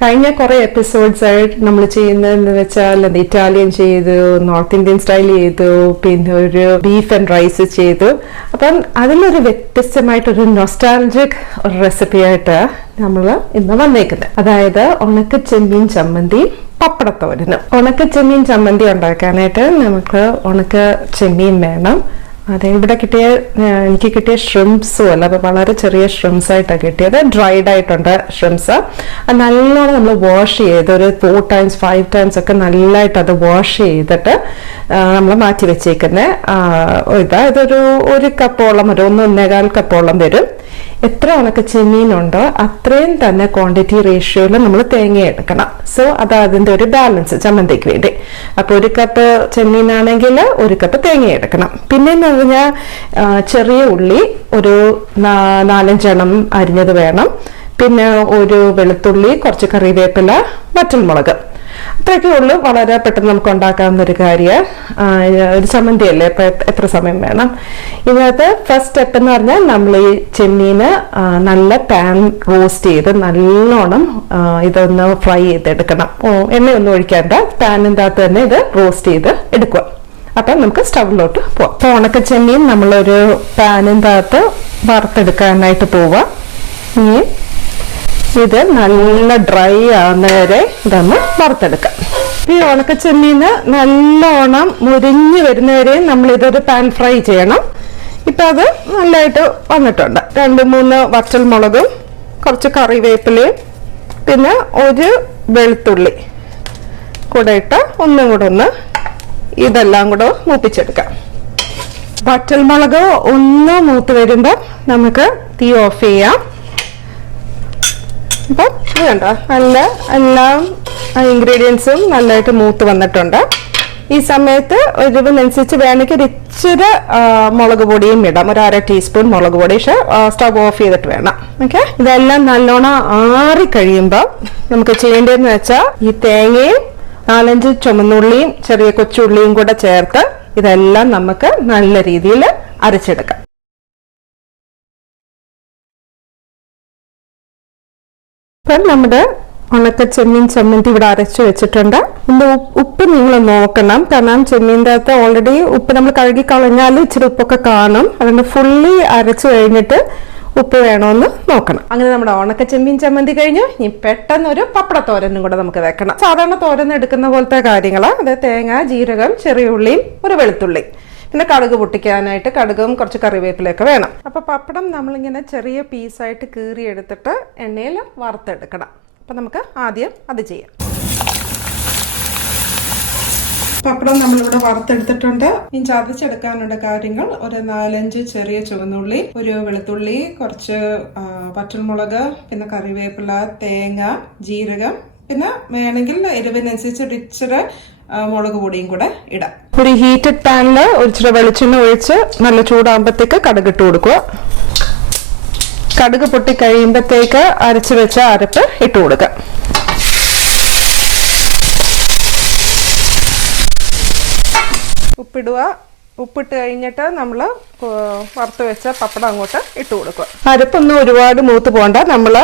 കഴിഞ്ഞ കുറെ എപ്പിസോഡ്സ് ആയിട്ട് നമ്മൾ ചെയ്യുന്നതെന്ന് വെച്ചാൽ ഇറ്റാലിയൻ ചെയ്തു, നോർത്ത് ഇന്ത്യൻ സ്റ്റൈൽ ചെയ്തു, പിന്നെ ഒരു ബീഫ് ആൻഡ് റൈസ് ചെയ്തു. അപ്പം അതിലൊരു വ്യത്യസ്തമായിട്ടൊരു നൊസ്റ്റാൾജിക് ഒരു റെസിപ്പി ആയിട്ട് നമ്മൾ ഇന്ന് വന്നേക്കുന്നത്. അതായത് ഉണക്ക ചെമ്മീൻ ചമ്മന്തി പപ്പടത്തോരനും. ഉണക്ക ചെമ്മീൻ ചമ്മന്തി ഉണ്ടാക്കാനായിട്ട് നമുക്ക് ഉണക്ക ചെമ്മീൻ വേണം. അതെ, ഇവിടെ എനിക്ക് കിട്ടിയ ഷ്രിംപ്സും അല്ല, അപ്പോൾ വളരെ ചെറിയ ഷ്രിംസ് ആയിട്ടാണ് കിട്ടിയത്. ഡ്രൈഡ് ആയിട്ടുണ്ട് ഷ്രിംസ്. അത് നല്ലോണം നമ്മൾ വാഷ് ചെയ്ത് ഒരു 4 times 5 times ഒക്കെ നല്ലതായിട്ട് അത് വാഷ് ചെയ്തിട്ട് നമ്മൾ മാറ്റി വെച്ചേക്കുന്നത്. ഇതൊരു 1 കപ്പോളം, ഒരു 1.25 കപ്പോളം വരും. എത്ര ഉണക്ക ചെമ്മീനുണ്ടോ അത്രയും തന്നെ ക്വാണ്ടിറ്റി റേഷ്യോയിൽ നമ്മൾ തേങ്ങ എടുക്കണം. സോ അത് അതിൻ്റെ ഒരു ബാലൻസ് ചമ്മന്തിക്ക് വേണ്ടി. അപ്പോൾ 1 കപ്പ് ചെമ്മീനാണെങ്കിൽ 1 കപ്പ് തേങ്ങ എടുക്കണം. പിന്നെന്ന് പറഞ്ഞാൽ ചെറിയ ഉള്ളി ഒരു 4-5 എണ്ണം അരിഞ്ഞത് വേണം. പിന്നെ ഒരു വെളുത്തുള്ളി, കുറച്ച് കറിവേപ്പില, വറ്റൽമുളക്. അത്രയൊക്കെ ഉള്ളു. വളരെ പെട്ടെന്ന് നമുക്ക് ഉണ്ടാക്കാവുന്ന ഒരു കാര്യം. ഒരു ചമ്മന്തി അല്ലേ, ഇപ്പൊ എത്ര സമയം വേണം. ഇതിനകത്ത് ഫസ്റ്റ് സ്റ്റെപ്പ് എന്ന് പറഞ്ഞാൽ നമ്മൾ ഈ ചെമ്മീന് നല്ല പാൻ റോസ്റ്റ് ചെയ്ത് നല്ലോണം ഇതൊന്ന് ഫ്രൈ ചെയ്തെടുക്കണം. എണ്ണയൊന്നും ഒഴിക്കാണ്ട് പാനിൻ്റെ അകത്ത് തന്നെ ഇത് റോസ്റ്റ് ചെയ്ത് എടുക്കുക. അപ്പം നമുക്ക് സ്റ്റൗവിലോട്ട് പോവാം. അപ്പോൾ ഉണക്ക ചെമ്മീൻ നമ്മളൊരു പാനിൻ്റെ അകത്ത് വറുത്തെടുക്കാനായിട്ട് പോവാം. ഇനി ഇത് നല്ല ഡ്രൈ ആവുന്നവരെ ഇതൊന്ന് വറുത്തെടുക്കാം. ഈ ഉണക്ക ചെമ്മീന് നല്ലോണം മുരിഞ്ഞ് വരുന്നവരെയും നമ്മൾ ഇതൊരു പാൻ ഫ്രൈ ചെയ്യണം. ഇപ്പം അത് നല്ലതായിട്ട് വന്നിട്ടുണ്ട്. 2-3 വറ്റൽമുളകും, കുറച്ച് കറിവേപ്പിലയും, പിന്നെ ഒരു വെളുത്തുള്ളി കൂടെ ഇട്ട് ഒന്നും കൂടെ ഒന്ന് ഇതെല്ലാം കൂടെ മൂപ്പിച്ചെടുക്കാം. വറ്റൽമുളക് ഒന്ന് മൂത്ത് വരുമ്പോൾ നമുക്ക് തീ ഓഫ് ചെയ്യാം. അപ്പം ഇത് കണ്ടോ, നല്ല എല്ലാം ഇൻഗ്രീഡിയൻസും നല്ലതായിട്ട് മൂത്ത് വന്നിട്ടുണ്ട്. ഈ സമയത്ത് എരിവിനനുസരിച്ച് വേണമെങ്കിൽ ഒരു ഇച്ചിരി മുളക് പൊടിയും ഇടാം, ഒരു 1/2 ടീസ്പൂൺ മുളക് പൊടി. പക്ഷെ സ്റ്റവ് ഓഫ് ചെയ്തിട്ട് വേണം. ഓക്കെ, ഇതെല്ലാം നല്ലോണം ആറി കഴിയുമ്പോൾ നമുക്ക് ചെയ്യേണ്ടതെന്ന് വെച്ചാൽ ഈ തേങ്ങയും 4-5 ചുമന്നുള്ളിയും ചെറിയ കൊച്ചുള്ളിയും കൂടെ ചേർത്ത് ഇതെല്ലാം നമുക്ക് നല്ല രീതിയിൽ അരച്ചെടുക്കാം. ഇപ്പം നമ്മുടെ ഉണക്ക ചെമ്മീൻ ചമ്മന്തി ഇവിടെ അരച്ചു വെച്ചിട്ടുണ്ട്. ഇതിന്റെ ഉപ്പ് നിങ്ങൾ നോക്കണം, കാരണം ചെമ്മീൻ്റെ അകത്ത് ഓൾറെഡി ഉപ്പ് നമ്മൾ കഴുകി കളഞ്ഞാൽ ഇച്ചിരി ഉപ്പൊക്കെ കാണും. അതുകൊണ്ട് ഫുള്ളി അരച്ചു കഴിഞ്ഞിട്ട് ഉപ്പ് വേണമെന്ന് നോക്കണം. അങ്ങനെ നമ്മുടെ ഉണക്ക ചെമ്മീൻ ചമ്മന്തി കഴിഞ്ഞു. ഇനി പെട്ടെന്ന് ഒരു പപ്പടത്തോരനും കൂടെ നമുക്ക് വെക്കണം. സാധാരണ തോരൻ എടുക്കുന്ന പോലത്തെ കാര്യങ്ങള്, അത് തേങ്ങ, ജീരകം, ചെറിയ ഉള്ളിയും ഒരു വെളുത്തുള്ളി, പിന്നെ കടുക് പൊട്ടിക്കാനായിട്ട് കടുകും കുറച്ച് കറിവേപ്പിലൊക്കെ വേണം. അപ്പോൾ പപ്പടം നമ്മളിങ്ങനെ ചെറിയ പീസായിട്ട് കീറി എടുത്തിട്ട് എണ്ണയിൽ വറുത്തെടുക്കണം. അപ്പം നമുക്ക് ആദ്യം അത് ചെയ്യാം. പപ്പടം നമ്മളിവിടെ വറുത്തെടുത്തിട്ടുണ്ട്. ഇനി ചതച്ചെടുക്കാനുള്ള കാര്യങ്ങൾ: ഒരു 4-5 ചെറിയ ചുവന്നുള്ളി, ഒരു വെളുത്തുള്ളി, കുറച്ച് വറ്റൽമുളക്, പിന്നെ കറിവേപ്പില, തേങ്ങ, ജീരകം, പിന്നെ വേണമെങ്കിൽ എരിവിനനുസരിച്ച് ഒരു ഇച്ചിരി മുളക് പൊടിയും കൂടെ ഇടാം. ഒരു ഹീറ്റഡ് പാനിൽ ഒരു ഇച്ചിരി വെളിച്ചെണ്ണ ഒഴിച്ച് നല്ല ചൂടാകുമ്പോഴത്തേക്ക് കടുക് ഇട്ട് കൊടുക്കുക. കടുക് പൊട്ടി കഴിയുമ്പോഴത്തേക്ക് അരച്ചു വെച്ച അരപ്പ് ഇട്ട് കൊടുക്കുക. ഉപ്പിടുക. ഉപ്പിട്ട് കഴിഞ്ഞിട്ട് നമ്മൾ വറുത്ത് വെച്ച പപ്പടം അങ്ങോട്ട് ഇട്ട് കൊടുക്കുക. അരപ്പൊന്നും ഒരുപാട് മൂത്ത് പോകണ്ട. നമ്മൾ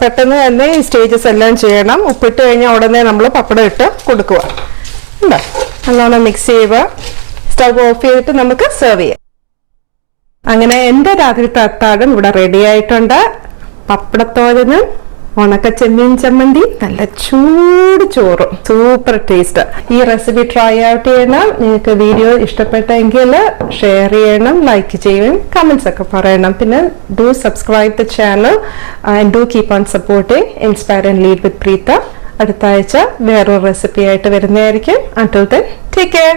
പെട്ടെന്ന് തന്നെ ഈ സ്റ്റേജസ് എല്ലാം ചെയ്യണം. ഉപ്പിട്ട് കഴിഞ്ഞാൽ ഉടനെ നമ്മൾ പപ്പടം ഇട്ട് കൊടുക്കുക. നല്ലോണം മിക്സ് ചെയ്യുക. സ്റ്റവ് ഓഫ് ചെയ്തിട്ട് നമുക്ക് സെർവ് ചെയ്യാം. അങ്ങനെ എൻ്റെ രാത്രിത്തെ അത്താഴം ഇവിടെ റെഡി ആയിട്ടുണ്ട്. പപ്പടത്തോരനും ഉണക്ക ചെമ്മീൻ ചമ്മന്തി, നല്ല ചൂട് ചോറും. Super taste. ഈ റെസിപ്പി ട്രൈ ഔട്ട് ചെയ്യണം. നിങ്ങൾക്ക് വീഡിയോ ഇഷ്ടപ്പെട്ടെങ്കിൽ ഷെയർ ചെയ്യണം, ലൈക്ക് ചെയ്യണം, കമന്റ്സ് ഒക്കെ പറയണം. പിന്നെ do subscribe the channel and do keep on supporting inspire and lead with Preetha. അടുത്ത ആഴ്ച വേറൊരു റെസിപ്പി ആയിട്ട് വരുന്നതായിരിക്കും. Until then, take care.